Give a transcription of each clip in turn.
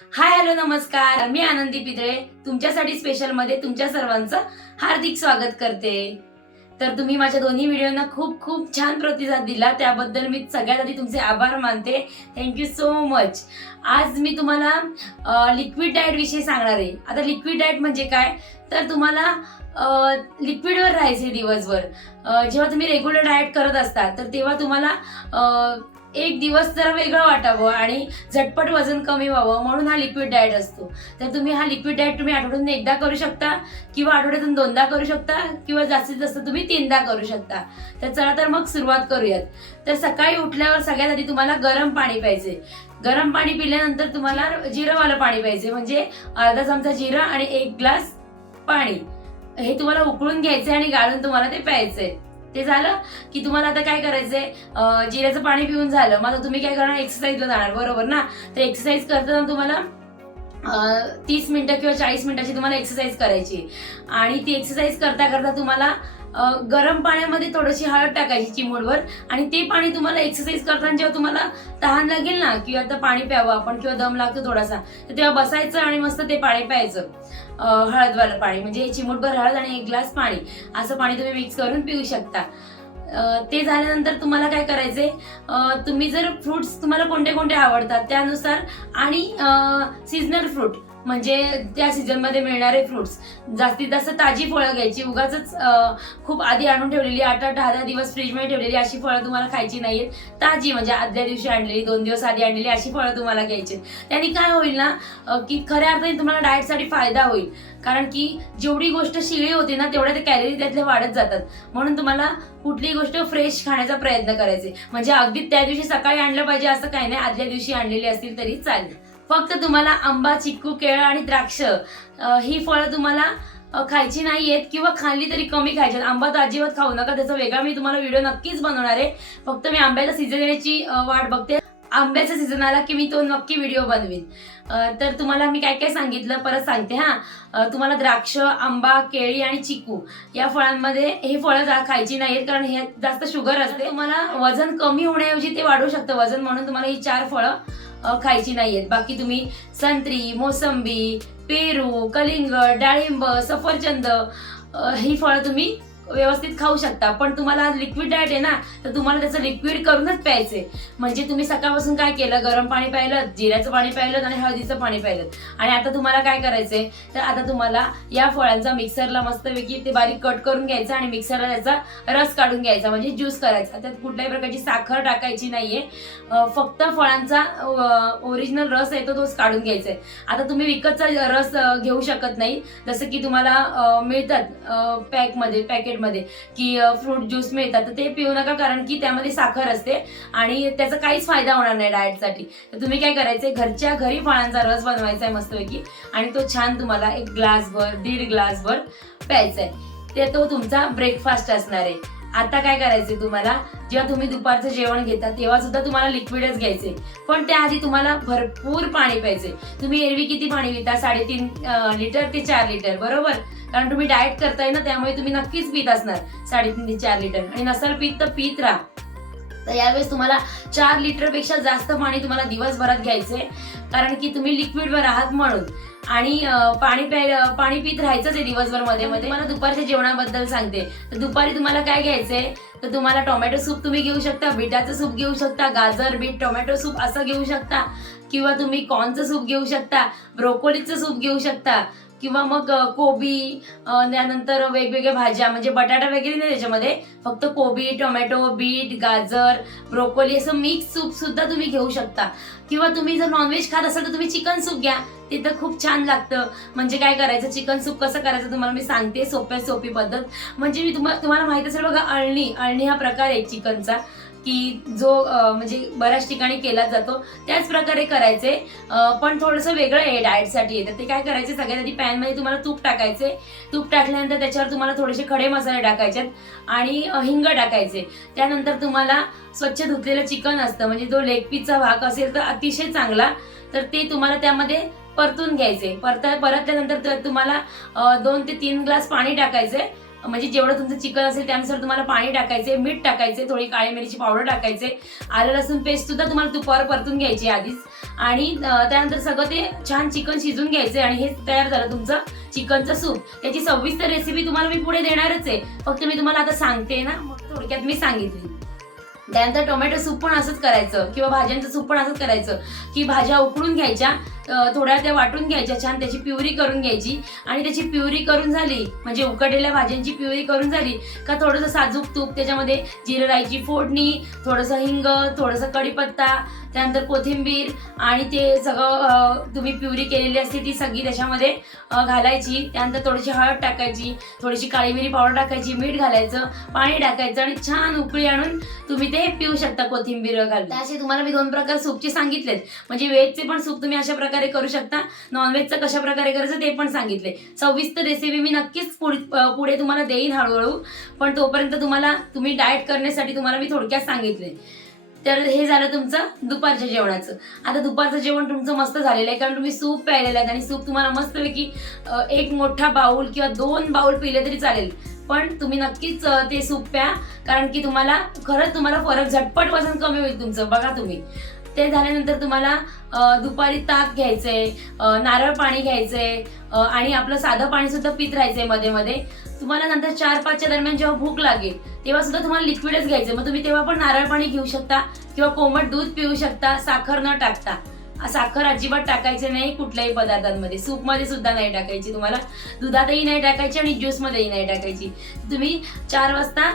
Hi hello नमस्कार. मी आनंदी पितळे तुमच्यासाठी स्पेशलमध्ये तुमच्या सर्वांचं हार्दिक स्वागत करते. तर तुम्ही माझ्या दोन्ही व्हिडिओना खूप खूप छान प्रतिसाद दिला. त्याबद्दल मी सगळ्यात आधी तुमचे आभार मानते. थँक्यू सो मच आज मी तुम्हाला लिक्विड डाएट विषयी सांगणार आहे. आता लिक्विड डाएट म्हणजे काय? तर तुम्हाला लिक्विडवर राहायचे दिवसभर. जेव्हा तुम्ही रेग्युलर डाएट करत असता तर तेव्हा तुम्हाला एक दिवस जरा वेगळं वाटावं आणि झटपट वजन कमी व्हावं म्हणून हा लिक्विड डाएट असतो. तर तुम्ही हा लिक्विड डाएट तुम्ही आठवड्यातून एकदा करू शकता किंवा आठवड्यातून दोनदा करू शकता किंवा जास्तीत जास्त तुम्ही तीनदा करू शकता. तर चला तर मग सुरुवात करूयात. तर सकाळी उठल्यावर सगळ्यात आधी तुम्हाला गरम पाणी प्यायचे गरम पाणी पिल्यानंतर तुम्हाला जिरंवालं पाणी पाहिजे म्हणजे अर्धा चमचा जिरं आणि एक ग्लास पाणी. हे तुम्हाला उकळून घ्यायचे आणि गाळून तुम्हाला ते प्यायचंय. ते झालं की तुम्हाला आता काय करायचंय? जिऱ्याचं पाणी पिऊन झालं. मग आता तुम्ही काय करणार? एक्सरसाइजला जाणार. बरोबर ना? तर एक्सरसाइज करताना तुम्हाला तीस मिनिटं किंवा चाळीस मिनिटाची तुम्हाला एक्सरसाइज करायची आणि ती एक्सरसाइज करता करता तुम्हाला गरम पाण्यामध्ये थोडीशी हळद टाकायची चिमूडवर आणि ते पाणी तुम्हाला एक्सरसाइज करताना जेव्हा तुम्हाला तहान लागेल ना किंवा आता पाणी प्यावं आपण किंवा दम लागतो थोडासा तर तेव्हा बसायचं आणि मस्त ते पाणी प्यायचं. हळदवालं पाणी म्हणजे चिमूटभर हळद आणि एक ग्लास पाणी असं पाणी तुम्ही मिक्स करून पिऊ शकता. ते झाल्यानंतर तुम्हाला काय करायचंय तुम्ही जर फ्रुट्स तुम्हाला कोणते कोणते आवडतात त्यानुसार आणि सीजनल फ्रूट म्हणजे त्या सीझनमध्ये मिळणारे फ्रुट्स जास्तीत जास्त ताजी फळं घ्यायची. उगाच खूप आधी आणून ठेवलेली आठ आठ दहा दहा दिवस फ्रीजमध्ये ठेवलेली अशी फळं तुम्हाला खायची नाहीत ताजी म्हणजे आदल्या दिवशी आणलेली दोन दिवस आधी आणलेली अशी फळं तुम्हाला घ्यायची. त्यांनी काय होईल ना की खऱ्या अर्थाने तुम्हाला डाएटसाठी फायदा होईल. कारण की जेवढी गोष्ट शिळी होती ना तेवढ्या ते कॅलरी त्यातले वाढत जातात. म्हणून तुम्हाला कुठलीही गोष्ट फ्रेश खाण्याचा प्रयत्न करायचे. म्हणजे अगदी त्या दिवशी सकाळी आणलं पाहिजे असं काही नाही आदल्या दिवशी आणलेली असतील तरी चालेल. फक्त तुम्हाला आंबा चिक्कू केळं आणि द्राक्ष ही फळं तुम्हाला खायची नाही आहेत किंवा खाल्ली तरी कमी खायची आंबा तर अजिबात खाऊ नका. त्याचा वेगळा मी तुम्हाला व्हिडिओ नक्कीच बनवणार आहे. फक्त मी आंब्याच्या सीझन येण्याची वाट बघते. आंब्याचा सीझन आला की मी तो नक्की व्हिडिओ बनवीन. तर तुम्हाला मी काय काय सांगितलं परत सांगते हा. तुम्हाला द्राक्ष आंबा केळी आणि चिकू या फळांमध्ये हे फळं खायची नाहीत कारण हे जास्त शुगर असते. तुम्हाला वजन कमी होण्याऐवजी ते वाढू शकतं. वजन म्हणून तुम्हाला ही चार फळं खायची नाहीयेत. बाकी तुम्ही संत्री मोसंबी पेरू कलिंगड डाळिंब सफरचंद ही फळं तुम्ही व्यवस्थित खाऊ शकता. पण तुम्हाला लिक्विड डाएट आहे ना तर तुम्हाला त्याचं लिक्विड करूनच प्यायचे म्हणजे तुम्ही सकाळपासून काय केलं? गरम पाणी प्यायलं जिऱ्याचं पाणी प्यायलं आणि हळदीचं पाणी प्यायलं. आणि आता तुम्हाला काय करायचंय? तर आता तुम्हाला या फळांचा मिक्सरला मस्तपैकी ते बारीक कट करून घ्यायचा आणि मिक्सरला त्याचा रस काढून घ्यायचा. म्हणजे ज्यूस करायचा. त्यात कुठल्याही प्रकारची साखर टाकायची नाहीये. फक्त फळांचा ओरिजिनल रस आहे तो तोच काढून घ्यायचा आहे आता तुम्ही विकतचा रस घेऊ शकत नाही. जसं की तुम्हाला मिळतात पॅकमध्ये मध्ये की फ्रूट ज्यूस मिळतात तर ते पिऊ नका कारण की त्यामध्ये साखर असते आणि त्याचा काहीच फायदा होणार नाही डाएटसाठी तर तुम्ही काय करायचंय घरच्या घरी फळांचा रस बनवायचा आहे मस्तपैकी आणि तो छान तुम्हाला एक ग्लासभर दीड ग्लासभर प्यायचा आहे ते तो तुमचा ब्रेकफास्ट असणार आहे. आता काय करायचंय तुम्हाला जेव्हा तुम्ही दुपारचं जेवण घेता तेव्हा सुद्धा तुम्हाला लिक्विडच घ्यायचे पण त्याआधी तुम्हाला भरपूर पाणी प्यायचे तुम्ही एरवी किती पाणी पिता? साडेतीन लिटर ते चार लिटर बरोबर? कारण तुम्ही डाएट करताय ना त्यामुळे तुम्ही नक्कीच पीत असणार. साडेतीन ते चार लिटर आणि नसाल पीत तर पीत राहा. तर यावेळेस तुम्हाला चार लिटरपेक्षा जास्त पाणी तुम्हाला दिवसभरात घ्यायचंय. कारण की तुम्ही लिक्विडवर आहात म्हणून. आणि पाणी प्याय पाणी पित राहायचंच आहे दिवसभरमध्ये मध्ये. मला दुपारच्या जेवणाबद्दल सांगते. तर दुपारी तुम्हाला काय घ्यायचंय? तर तुम्हाला टोमॅटो सूप तुम्ही घेऊ शकता बीटाचं सूप घेऊ शकता गाजर बीट टोमॅटो सूप असं घेऊ शकता. किंवा तुम्ही कॉर्नचं सूप घेऊ शकता ब्रोकोलीचं सूप घेऊ शकता. किंवा मग कोबी त्यानंतर वेगवेगळ्या भाज्या म्हणजे बटाटा वगैरे नाही त्याच्यामध्ये फक्त कोबी टोमॅटो बीट गाजर ब्रोकोली असं मिक्स सूप सुद्धा तुम्ही घेऊ शकता. किंवा तुम्ही जर नॉनव्हेज खात असाल तर तुम्ही चिकन सूप घ्या ते तर खूप छान लागतं. म्हणजे काय करायचं चिकन सूप कसं करायचं तुम्हाला मी सांगते सोप्या सोपी पद्धत. म्हणजे मी तुम्हाला तुम्हाला माहीत असेल बघा अळणी अळणी हा प्रकार आहे चिकनचा. की जो म्हणजे बऱ्याच ठिकाणी केला जातो त्याच प्रकारे करायचे. पण थोडंसं वेगळं आहे डाएटसाठी. येतं ते काय करायचे सगळ्यात आधी पॅनमध्ये तुम्हाला तूप टाकायचे. तूप टाकल्यानंतर त्याच्यावर तुम्हाला थोडेसे खडे मसाले टाकायचे आणि हिंग टाकायचे. त्यानंतर तुम्हाला स्वच्छ धुतलेलं चिकन असतं. म्हणजे जो लेग पीसचा भाग असेल तर अतिशय चांगला. तर ते तुम्हाला त्यामध्ये परतून घ्यायचे. परत परतल्यानंतर तर तुम्हाला दोन ते तीन ग्लास पाणी टाकायचे. म्हणजे जेवढं तुमचं चिकन असेल त्यानुसार तुम्हाला पाणी टाकायचे मीठ टाकायचे थोडी काळी मिरीची पावडर टाकायचे आलं लसूण पेस्ट सुद्धा तुम्हाला तुपावर परतून घ्यायची आधीच. आणि त्यानंतर सगळं ते छान चिकन शिजून घ्यायचं आणि हे तयार झालं तुमचं चिकनचं सूप. त्याची सविस्तर रेसिपी तुम्हाला मी पुढे देणारच आहे. फक्त मी तुम्हाला आता सांगते ना मग थोडक्यात मी सांगितली. त्यानंतर टोमॅटो सूप पण असंच करायचं किंवा भाज्यांचं सूप पण असंच करायचं की भाज्या उकळून घ्यायच्या. थोड्या त्या वाटून घ्यायच्या छान त्याची प्युरी करून घ्यायची. आणि त्याची प्युरी करून झाली म्हणजे उकडलेल्या भाज्यांची प्युरी करून झाली का थोडंसं साजूक तूप त्याच्यामध्ये जिरं राईची फोडणी थोडंसं हिंग थोडंसं कढीपत्ता त्यानंतर कोथिंबीर आणि ते सगळं तुम्ही प्युरी केलेली असते ती सगळी त्याच्यामध्ये घालायची. त्यानंतर थोडीशी हळद टाकायची थोडीशी काळी मिरी पावडर टाकायची मीठ घालायचं पाणी टाकायचं आणि छान उकळी आणून तुम्ही ते पिऊ शकता कोथिंबीर घालून. असे तुम्हाला मी दोन प्रकार सूपचे सांगितलेत. म्हणजे व्हेजचे पण सूप तुम्ही अशा प्रकारे करू शकता. नॉनव्हेजचं कशा प्रकारे करायचं ते पण सांगितले. सविस्तर रेसिपी मी नक्कीच पुढे तुम्हाला देईन हळूहळू. पण तोपर्यंत तुम्हाला तुम्ही डाएट करण्यासाठी तुम्हाला मी थोडक्यात सांगितले. तर हे झालं तुमचं दुपारच्या जेवणाचं. आता दुपारचं जेवण तुमचं मस्त झालेलं आहे. कारण तुम्ही सूप प्यायलेलं आहे आणि सूप तुम्हाला मस्तपैकी पैकी एक मोठा बाऊल किंवा दोन बाऊल पिले तरी चालेल. पण तुम्ही नक्कीच ते सूप प्या. कारण की तुम्हाला खरंच तुम्हाला फरक झटपट वजन कमी होईल तुमचं. बघा तुम्ही. ते झाल्यानंतर तुम्हाला दुपारी ताक घ्यायचंय नारळ पाणी घ्यायचंय आणि आपलं साधं पाणी सुद्धा पित राहायचंयमध्ये मध्ये. तुम्हाला नंतर चार पाचच्या दरम्यान जेव्हा भूक लागेल तेव्हा सुद्धा तुम्हाला लिक्विडच घ्यायचं. मग तुम्ही तेव्हा पण नारळ पाणी घेऊ शकता किंवा कोमट दूध पिऊ शकता साखर न टाकता. साखर अजिबात टाकायचे नाही कुठल्याही पदार्थांमध्ये. सूपमध्ये सुद्धा नाही टाकायची तुम्हाला. दुधातही नाही टाकायची आणि ज्यूसमध्येही नाही टाकायची. तुम्ही चार वाजता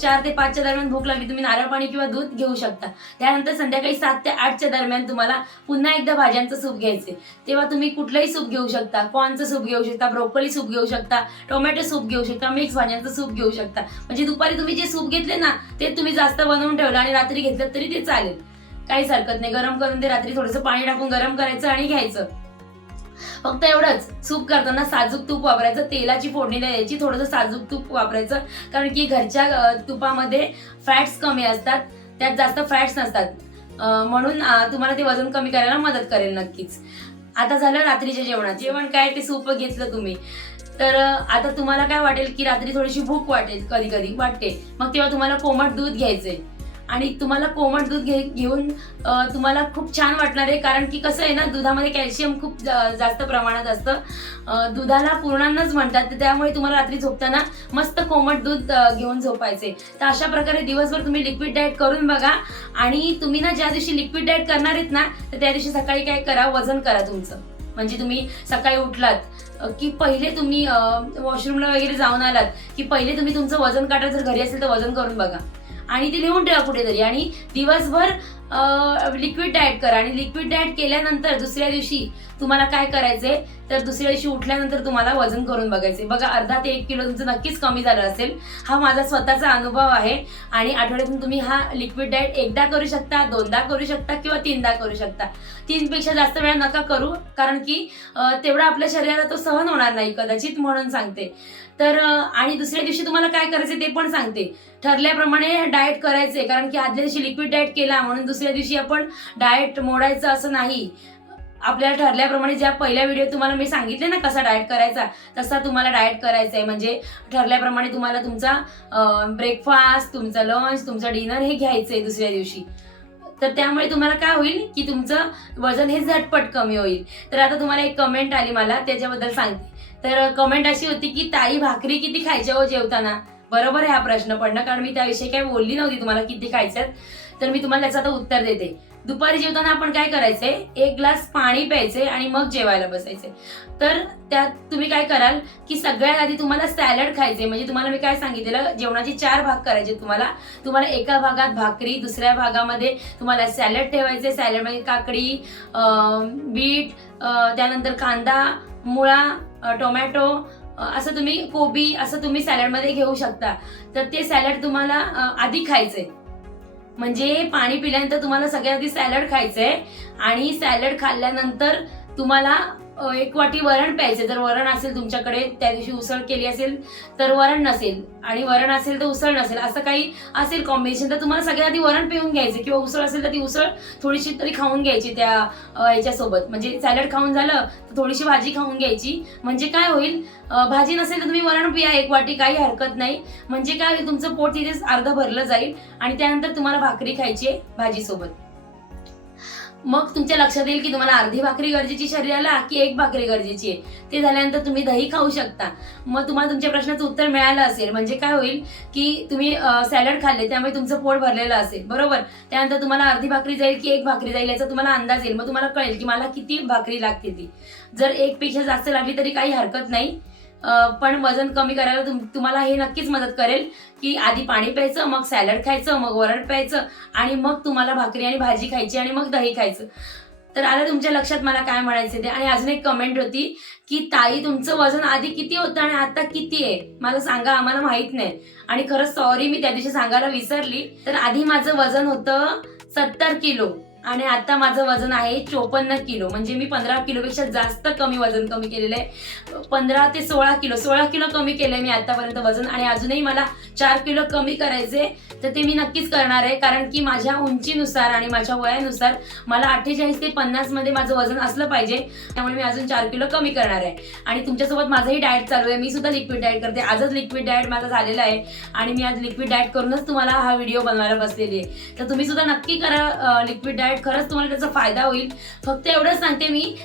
चार ते पाचच्या दरम्यान भूक लागली तुम्ही नारळ पाणी किंवा दूध घेऊ शकता. त्यानंतर संध्याकाळी सात ते आठच्या दरम्यान तुम्हाला पुन्हा एकदा भाज्यांचं सूप घ्यायचे तेव्हा तुम्ही कुठलंही सूप घेऊ शकता. कॉर्नचं सूप घेऊ शकता ब्रोकोली सूप घेऊ शकता टोमॅटो सूप घेऊ शकता मिक्स भाज्यांचं सूप घेऊ शकता. म्हणजे दुपारी तुम्ही जे सूप घेतले ना ते तुम्ही जास्त बनवून ठेवलं आणि रात्री घेतलं तरी ते चालेल. काहीच हरकत नाही. गरम करून ते रात्री थोडंसं पाणी टाकून गरम करायचं आणि घ्यायचं. फक्त एवढंच. सूप करताना साजूक तूप वापरायचं. तेलाची फोडणी द्यायची थोडंसं साजूक तूप वापरायचं. कारण की घरच्या तुपामध्ये फॅट्स कमी असतात. त्यात जास्त फॅट्स नसतात. म्हणून तुम्हाला ते वजन कमी करायला मदत करेल नक्कीच. आता झालं रात्रीच्या जेवणात जेवण काय? ते सूप घेतलं तुम्ही. तर आता तुम्हाला काय वाटेल की रात्री थोडीशी भूक वाटेल कधी कधी वाटते. मग तेव्हा तुम्हाला कोमट दूध घ्यायचंय. आणि तुम्हाला कोमट दूध घे घेऊन तुम्हाला खूप छान वाटणार आहे. कारण की कसं आहे ना दुधामध्ये कॅल्शियम खूप जा- जास्त प्रमाणात असतं. दुधाला पूर्णांनाच म्हणतात. तर त्यामुळे तुम्हाला रात्री झोपताना मस्त कोमट दूध घेऊन झोपायचे तर अशा प्रकारे दिवसभर तुम्ही लिक्विड डाएट करून बघा. आणि तुम्ही ना ज्या दिवशी लिक्विड डाएट करणार आहेत ना तर त्या दिवशी सकाळी काय करा वजन करा तुमचं. म्हणजे तुम्ही सकाळी उठलात की पहिले तुम्ही वॉशरूमला वगैरे जाऊन आलात की पहिले तुम्ही तुमचं वजन काटा. जर घरी असेल तर वजन करून बघा. आणि ते लिहून ठेवा कुठेतरी. आणि दिवसभर लिक्विड डाएट करा. आणि लिक्विड डाएट केल्यानंतर दुसऱ्या दिवशी तुम्हाला काय करायचंय? तर दुसऱ्या दिवशी उठल्यानंतर तुम्हाला वजन करून बघायचे बघा अर्धा ते एक किलो तुमचं नक्कीच कमी झालं असेल. हा माझा स्वतःचा अनुभव आहे आणि आठवड्यातून तुम्ही हा लिक्विड डाएट एकदा करू शकता दोनदा करू शकता किंवा तीनदा करू शकता. तीनपेक्षा जास्त वेळा नका करू कारण की तेवढा आपल्या शरीराला तो सहन होणार नाही कदाचित म्हणून सांगते. तर आणि दुसऱ्या दिवशी तुम्हाला काय करायचे ते पण सांगते. ठरल्याप्रमाणे डाएट करायचे कारण की आदल्या दिवशी लिक्विड डाएट केला म्हणून दुसऱ्या दिवशी आपण डाएट मोडायचं असं नाही. आपल्याला ठरल्याप्रमाणे ज्या पहिल्या व्हिडिओ तुम्हाला मी सांगितले ना कसा डाएट करायचा तसा तुम्हाला डाएट करायचा आहे म्हणजे ठरल्याप्रमाणे तुम्हाला तुमचा ब्रेकफास्ट तुमचा लंच तुमचा डिनर हे घ्यायचं आहे दुसऱ्या दिवशी. तर त्यामुळे तुम्हाला काय होईल की तुमचं वजन हे झटपट कमी होईल. तर आता तुम्हाला एक कमेंट आली मला त्याच्याबद्दल सांगते. तर कमेंट अशी होती की ताई भाकरी किती खायच्या हो जेवताना? बरोबर आहे हा प्रश्न पडणं कारण मी त्याविषयी काही बोलली नव्हती तुम्हाला किती खायच्यात. तर मी तुम्हाला त्याचं आता उत्तर देते. दुपारी जेवताना आपण काय करायचंय? एक ग्लास पाणी प्यायचे आणि मग जेवायला बसायचे तर त्यात तुम्ही काय कराल की सगळ्यात आधी तुम्हाला सॅलड खायचे म्हणजे तुम्हाला मी काय सांगितलेलं? जेवणाचे चार भाग करायचे तुम्हाला. तुम्हाला एका भागात भाकरी दुसऱ्या भागामध्ये तुम्हाला सॅलड ठेवायचे सॅलडमध्ये काकडी बीट त्यानंतर कांदा मुळा टोमॅटो असं तुम्ही कोबी असं तुम्ही सॅलडमध्ये घेऊ शकता. तर ते सॅलड तुम्हाला आधी खायचंय. म्हणजे पाणी पिल्यानंतर तुम्हाला सगळ्यात आधी सॅलड खायचंय. आणि सॅलड खाल्ल्यानंतर तुम्हाला एक वाटी वरण प्यायचे. जर वरण असेल तुमच्याकडे त्या दिवशी उसळ केली असेल तर वरण नसेल. आणि वरण असेल तर उसळ नसेल. असं काही असेल कॉम्बिनेशन तर तुम्हाला सगळ्यात आधी वरण पिऊन घ्यायचे. किंवा उसळ असेल तर ती उसळ थोडीशी तरी खाऊन घ्यायची त्या याच्यासोबत. म्हणजे सॅलड खाऊन झालं तर थोडीशी भाजी खाऊन घ्यायची. म्हणजे काय होईल? भाजी नसेल तर तुम्ही वरण पिया. एक वाटी काही हरकत नाही. म्हणजे काय होईल? तुमचं पोट तिथेच अर्ध भरलं जाईल. आणि त्यानंतर तुम्हाला भाकरी खायची आहे भाजीसोबत. मग तुमच्या लक्षात येईल की तुम्हाला अर्धी भाकरी गरजेची शरीराला की एक भाकरी गरजेची आहे. ते झाल्यानंतर तुम्ही दही खाऊ शकता. मग तुम्हाला तुमच्या प्रश्नाचं उत्तर मिळालं असेल. म्हणजे काय होईल की तुम्ही सॅलड खाल्ले त्यामुळे तुमचं पोट भरलेलं असेल. बरोबर? त्यानंतर तुम्हाला अर्धी भाकरी जाईल की एक भाकरी जाईल याचा तुम्हाला अंदाज येईल. मग तुम्हाला कळेल की मला किती भाकरी लागते ती. जर एक पेक्षा जास्त लागली तरी काही हरकत नाही. पण वजन कमी करायला तुम- तुम्हाला हे नक्कीच मदत करेल की आधी पाणी प्यायचं मग सॅलड खायचं मग वरण प्यायचं आणि मग तुम्हाला भाकरी आणि भाजी खायची आणि मग दही खायचं. तर आता तुमच्या लक्षात मला काय म्हणायचं ते आणि अजून एक कमेंट होती की ताई तुमचं वजन आधी किती होतं आणि आता किती आहे? मला सांगा आम्हाला माहीत नाही. आणि खरंच सॉरी मी त्या दिवशी सांगायला विसरली. तर आधी माझं वजन होतं सत्तर किलो. आणि आता माझं वजन आहे चोपन्न किलो. म्हणजे मी पंधरा किलोपेक्षा जास्त कमी वजन कमी केलेलं आहे. पंधरा ते सोळा किलो. सोळा किलो कमी केलंय मी आतापर्यंत वजन आणि अजूनही मला चार किलो कमी करायचे तर ते मी नक्कीच करणार आहे. कारण की माझ्या उंचीनुसार आणि माझ्या वयानुसार मला अठ्ठेचाळीस ते पन्नासमध्ये माझं वजन असलं पाहिजे. त्यामुळे मी अजून चार किलो कमी करणार आहे. आणि तुमच्यासोबत माझंही डाएट चालू आहे. मी सुद्धा लिक्विड डाएट करते. आजच लिक्विड डाएट माझा झालेला आहे. आणि मी आज लिक्विड डाएट करूनच तुम्हाला हा व्हिडिओ बनवायला बसलेली आहे. तर तुम्ही सुद्धा नक्की करा लिक्विड डाएट खरंच तुम्हाला त्याचा फायदा होईल. फक्त एवढंच सांगते मी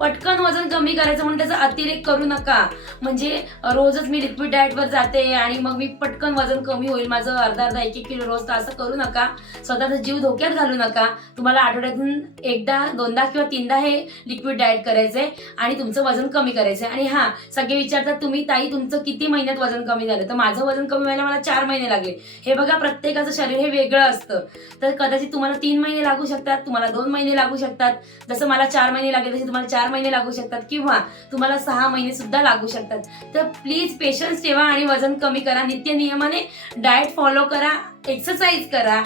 पटकन वजन कमी करायचं म्हणून त्याचा अतिरेक करू नका. म्हणजे रोजच मी लिक्विड डाएटवर जाते आणि मग मी पटकन वजन कमी होईल. माझं अर्धा अर्धा एक एक किलो रोज तर असं करू नका. स्वतःचा जीव धोक्यात घालू नका. तुम्हाला आठवड्यातून एकदा दोनदा किंवा तीनदा हे लिक्विड डाएट करायचंय आणि तुमचं वजन कमी करायचंय. आणि हा सगळे विचारतात तुम्ही ताई तुमचं किती महिन्यात वजन कमी झालं? तर माझं वजन कमी व्हायला मला चार महिने लागले. हे बघा प्रत्येकाचं शरीर हे वेगळं असतं. तर कदाचित तुम्हाला तीन महिने लागू शकतात तुम्हाला दोन महिने लागू शकतात. जसं मला चार महिने लागले तसे तुम्हाला चार महिने लागू शकतात किंवा तुम्हाला सहा महिने सुद्धा लागू शकतात. तर प्लीज पेशन्स ठेवा आणि वजन कमी करा. नित्य नियमाने डाएट फॉलो करा एक्सरसाइज करा.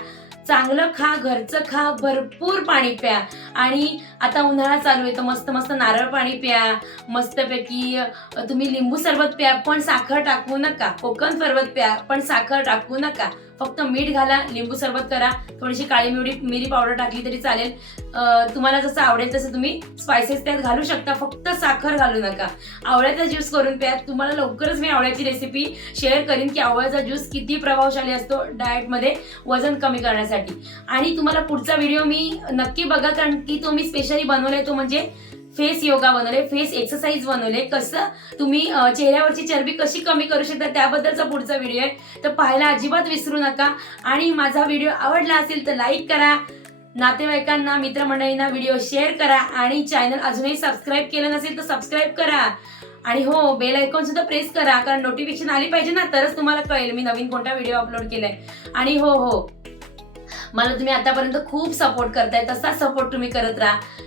चांगलं खा घरचं खा भरपूर पाणी प्या. आणि आता उन्हाळा चालू आहे तर मस्त मस्त नारळ पाणी प्या. मस्तपैकी तुम्ही लिंबू सरबत प्या पण साखर टाकू नका. कोकण सरबत प्या पण साखर टाकू नका. फक्त मीठ घाला लिंबू सरबत करा थोडीशी काळी मिरी मिरी पावडर टाकली तरी चालेल. तुम्हाला जसं आवडेल तसं तुम्ही स्पायसेस त्यात घालू शकता. फक्त साखर घालू नका. आवळ्याचा ज्यूस करून प्या. तुम्हाला लवकरच मी आवळ्याची रेसिपी शेअर करीन की आवळ्याचा ज्यूस किती प्रभावशाली असतो डाएटमध्ये वजन कमी करण्यासाठी. आणि तुम्हाला पुढचा व्हिडिओ मी नक्की बघा कारण की तो मी स्पेशली बनवलाय तो म्हणजे फेस योगा बनवले फेस एक्सरसाइज बनवले. कसं? तुम्ही चेहऱ्यावरची चरबी कशी कमी करू शकता त्याबद्दलचा पुढचा व्हिडिओ आहे. तर पाहायला अजिबात विसरू नका. आणि माझा व्हिडिओ आवडला असेल तर लाईक करा. नातेवाईकांना मित्रमंडळींना व्हिडिओ शेअर करा. आणि चॅनल अजूनही सबस्क्राईब केलं नसेल तर सबस्क्राईब करा. आणि हो बेल आयकॉन सुद्धा प्रेस करा. कारण नोटिफिकेशन आली पाहिजे ना तरच तुम्हाला कळेल मी नवीन कोणता व्हिडिओ अपलोड केलाय. आणि हो हो. मला तुम्ही आतापर्यंत खूप सपोर्ट करताय. तसाच सपोर्ट तुम्ही करत राहा.